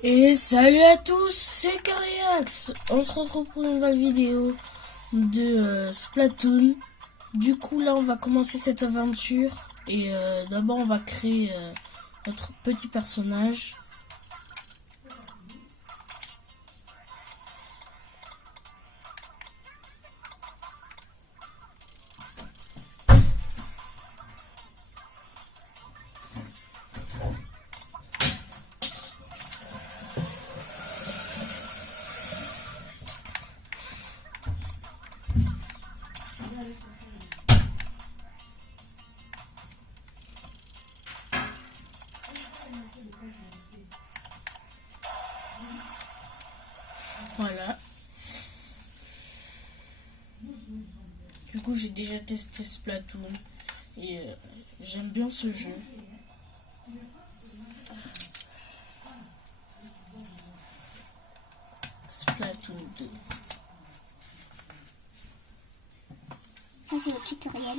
Et salut à tous, c'est Cariax. On se retrouve pour une nouvelle vidéo de Splatoon. Du coup là on va commencer cette aventure. Et d'abord on va créer notre petit personnage. Voilà. Du coup j'ai déjà testé Splatoon. Et j'aime bien ce jeu. Splatoon 2. Ça c'est le tutoriel.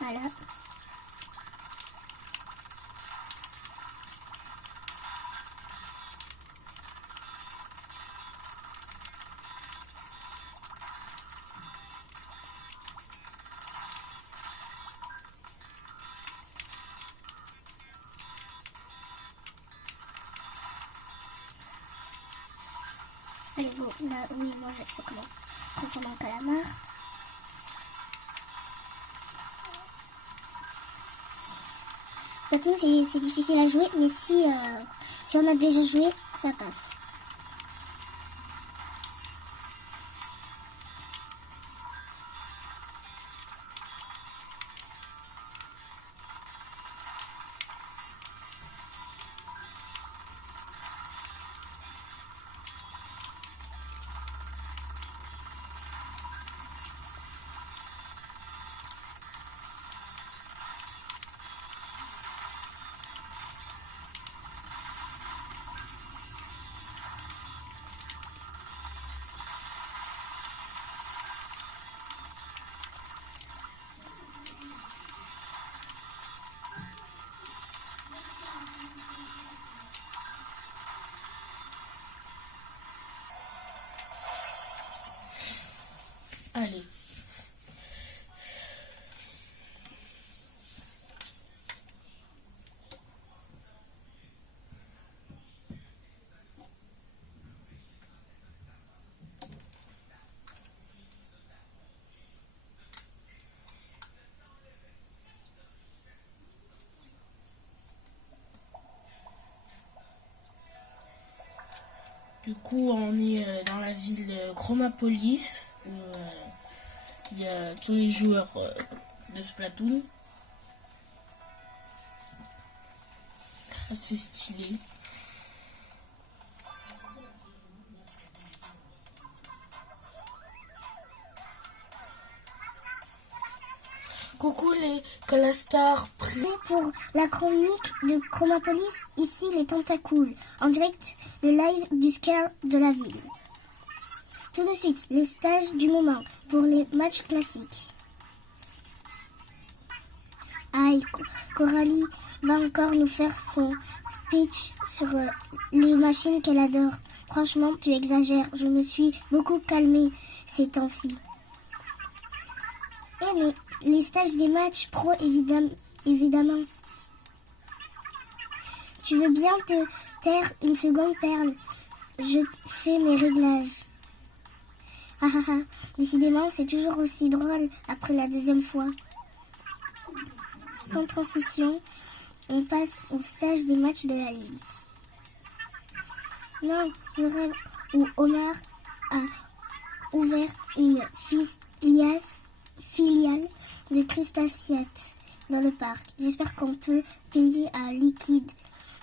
Voilà. Allez, go. Là, oui, moi je sais comment. Ça c'est mon calamar. Splatoon c'est difficile à jouer, mais si on a déjà joué, ça passe. Allez. Du coup, on est dans la ville Chromapolis, où il y a tous les joueurs de Splatoon. Assez stylé. Coucou les Calastar. Prêt pour la chronique de Chromapolis, ici les tentacules, en direct le live du scare de la ville. Tout de suite, les stages du moment pour les matchs classiques. Aïe, Coralie va encore nous faire son speech sur les machines qu'elle adore. Franchement, tu exagères, je me suis beaucoup calmée ces temps-ci. Eh mais les stages des matchs pro, évidemment. Tu veux bien te taire une seconde, Perle? Je fais mes réglages. Ah ah ah, décidément, c'est toujours aussi drôle après la deuxième fois. Sans transition, on passe au stage des matchs de la Ligue. Non, le rêve où Omar a ouvert une filiale de crustacés dans le parc. J'espère qu'on peut payer à liquide.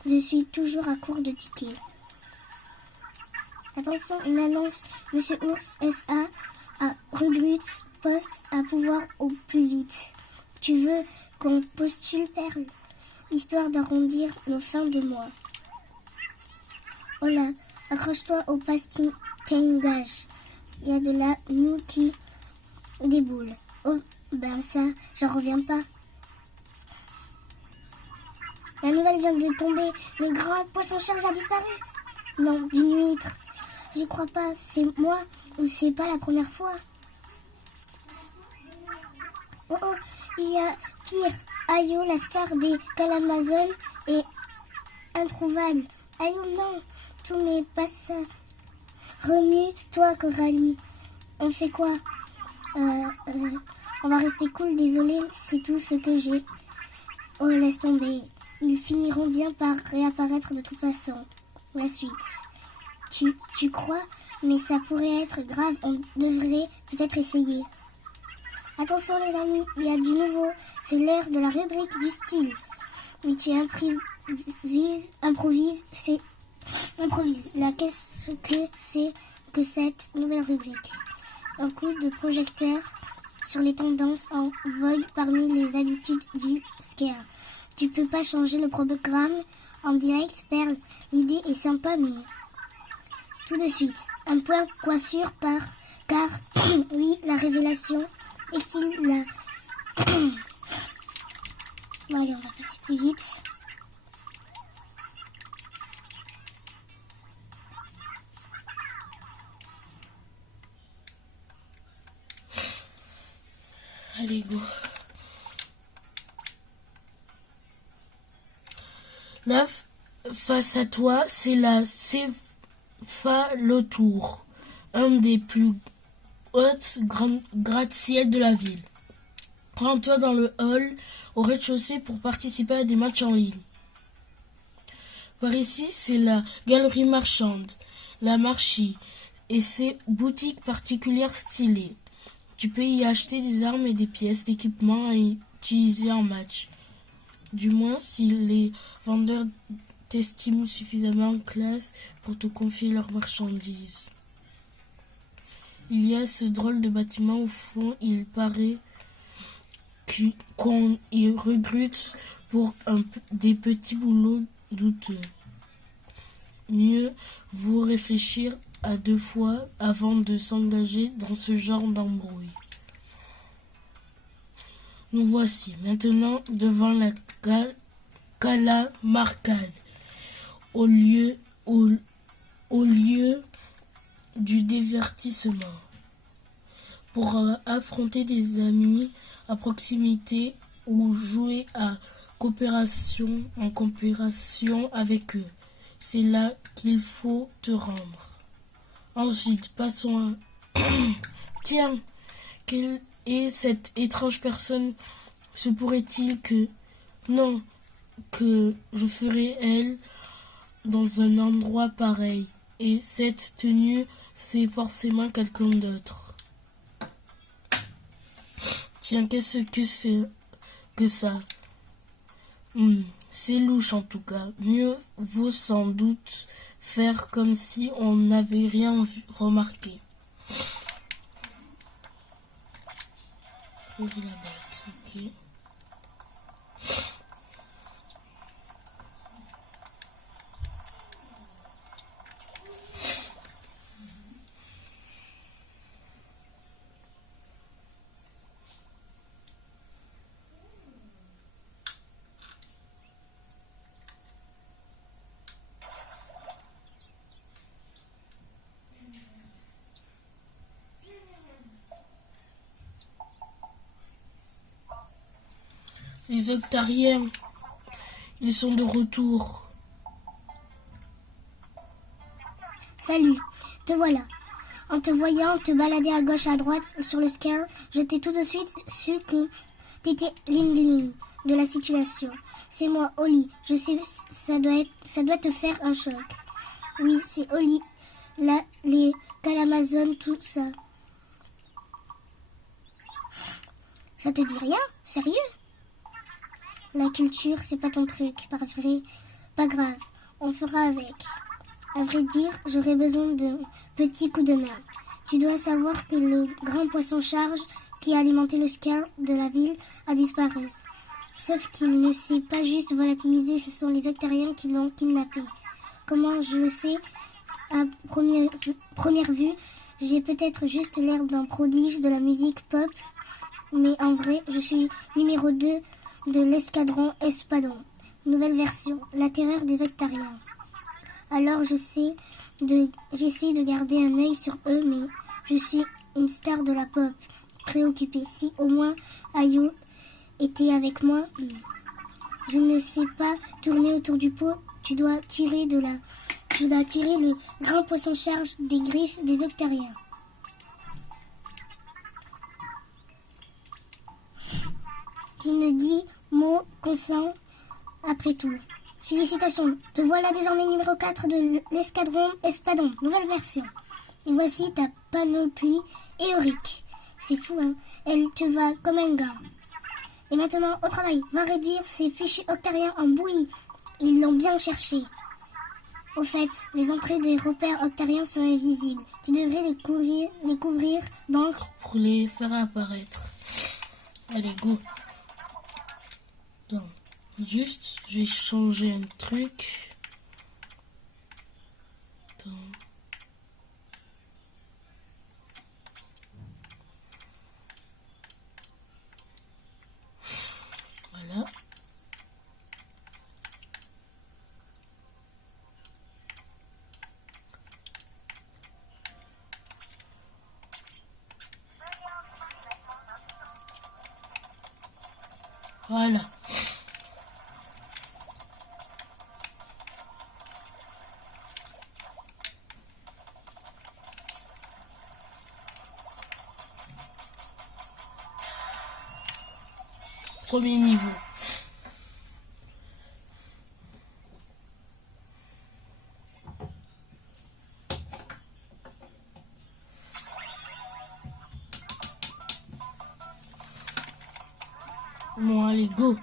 Je suis toujours à court de tickets. Attention, une annonce. Monsieur Ours SA a recrute poste à pouvoir au plus vite. Tu veux qu'on postule Perle, histoire d'arrondir nos fins de mois. Oh là, accroche-toi au pastingage. Il y a de la noux qui déboule. Oh, ben ça, j'en reviens pas. La nouvelle vient de tomber. Le grand poisson-charge a disparu. Non, d'une huître. J'y crois pas. C'est moi ou c'est pas la première fois? Oh oh, il y a pire. Ayo, la star des Calamazones, est introuvable. Ayo, non, tout n'est pas ça. Remue-toi, Coralie. On fait quoi? On va rester cool, désolé, c'est tout ce que j'ai. Oh, laisse tomber. Ils finiront bien par réapparaître de toute façon. La suite. Tu crois? Mais ça pourrait être grave, on devrait peut-être essayer. Attention les amis, il y a du nouveau. C'est l'heure de la rubrique du style. Oui, tu improvises. Là, qu'est-ce que c'est que cette nouvelle rubrique? Un coup de projecteur sur les tendances en vogue parmi les habitudes du scare. Tu peux pas changer le programme en direct, Perle. L'idée est sympa, mais... Tout de suite, un point coiffure car oui, la révélation excite la... Bon, allez, on va passer plus vite. Allez, go. Là, face à toi, c'est la céphalotour, un des plus hautes gratte-ciel de la ville. Rends-toi dans le hall au rez-de-chaussée pour participer à des matchs en ligne. Par ici, c'est la galerie marchande, la Marchie, et ses boutiques particulières stylées. Tu peux y acheter des armes et des pièces d'équipement à utiliser en match. Du moins, si les vendeurs t'estiment suffisamment classe pour te confier leurs marchandises. Il y a ce drôle de bâtiment au fond, il paraît qu'on y recrute pour des petits boulots douteux. Mieux vaut réfléchir à 2 fois avant de s'engager dans ce genre d'embrouille. Nous voici maintenant devant la Calamarcade, au lieu du divertissement. Pour affronter des amis à proximité ou jouer en coopération avec eux. C'est là qu'il faut te rendre. Ensuite, passons à... Tiens, quelle est cette étrange personne? Se pourrait-il que... Non, que je ferais elle dans un endroit pareil. Et cette tenue, c'est forcément quelqu'un d'autre. Tiens, qu'est-ce que c'est que ça? C'est louche en tout cas. Mieux vaut sans doute faire comme si on n'avait rien remarqué. Trouver la bête, ok. Les octariens, ils sont de retour. Salut, te voilà. En te voyant te balader à gauche à droite sur le scare, je t'ai tout de suite su que t'étais Ling de la situation. C'est moi, Oli. Je sais, ça doit te faire un choc. Oui, c'est Oli. Là, les Calamazones, tout ça. Ça te dit rien? Sérieux? La culture, c'est pas ton truc, pas grave, on fera avec. À vrai dire, j'aurais besoin de petits coups de main. Tu dois savoir que le grand poisson-charge qui a alimenté le scare de la ville a disparu. Sauf qu'il ne s'est pas juste volatilisé, ce sont les Octariens qui l'ont kidnappé. Comment je le sais? À première vue, j'ai peut-être juste l'air d'un prodige de la musique pop, mais en vrai, je suis numéro 2 de l'escadron Espadon. Nouvelle version, la terreur des Octariens. Alors j'essaie de garder un œil sur eux, mais je suis une star de la pop, préoccupée. Si au moins Ayo était avec moi, je ne sais pas tourner autour du pot, tu dois tirer le grand poisson-charge des griffes des Octariens. Qui ne dit mot consent après tout. Félicitations, te voilà désormais numéro 4 de l'escadron Espadon, nouvelle version. Et voici ta panoplie éorique. C'est fou, hein? Elle te va comme un gars. Et maintenant, au travail, va réduire ces fichus octariens en bouillie. Ils l'ont bien cherché. Au fait, les entrées des repères octariens sont invisibles. Tu devrais les couvrir d'encre pour les faire apparaître. Allez, go. Non. Juste, je vais changer un truc. Attends. Voilà. Voilà. Premier niveau. Bon, allez, go.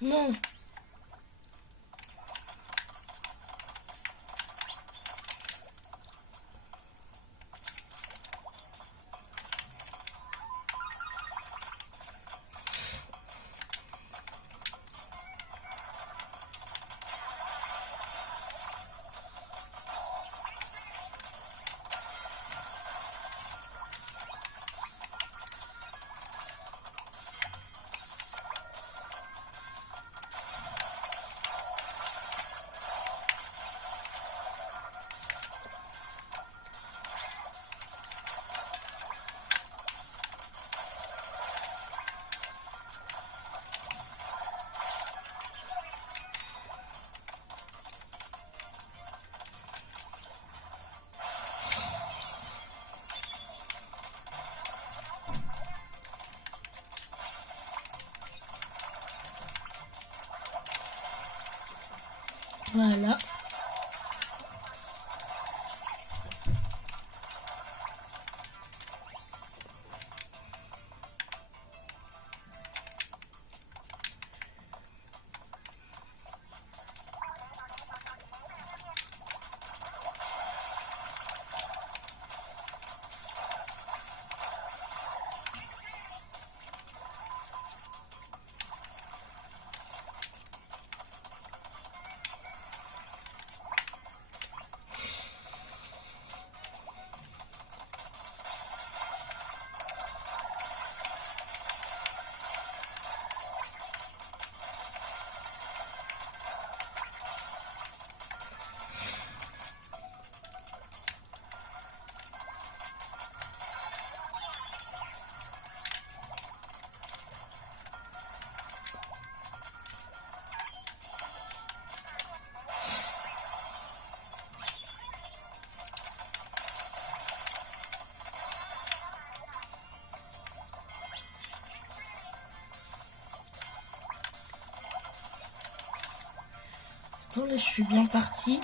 Non. Voilà. l'instant, là, je suis bien parti.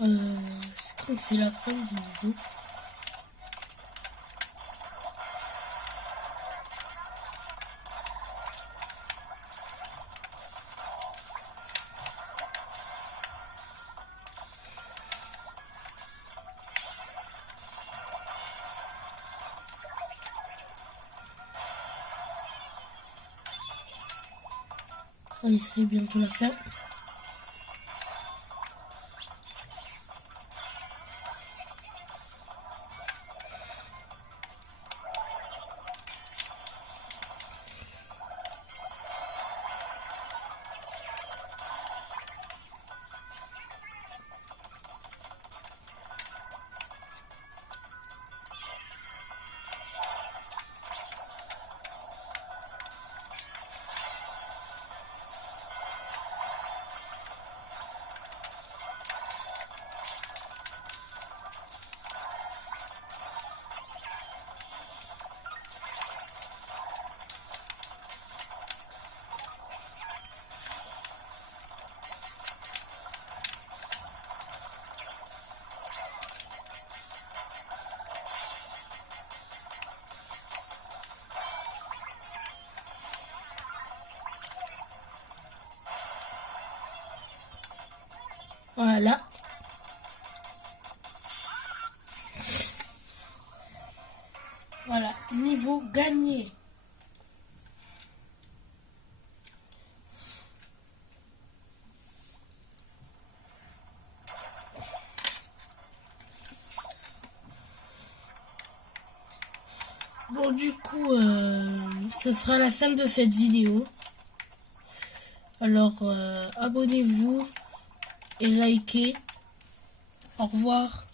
Je crois que c'est la fin du niveau. Allez, c'est bientôt la fin. Voilà. Voilà, niveau gagné. Bon, du coup, ce sera la fin de cette vidéo. Alors, abonnez-vous et likez. Au revoir.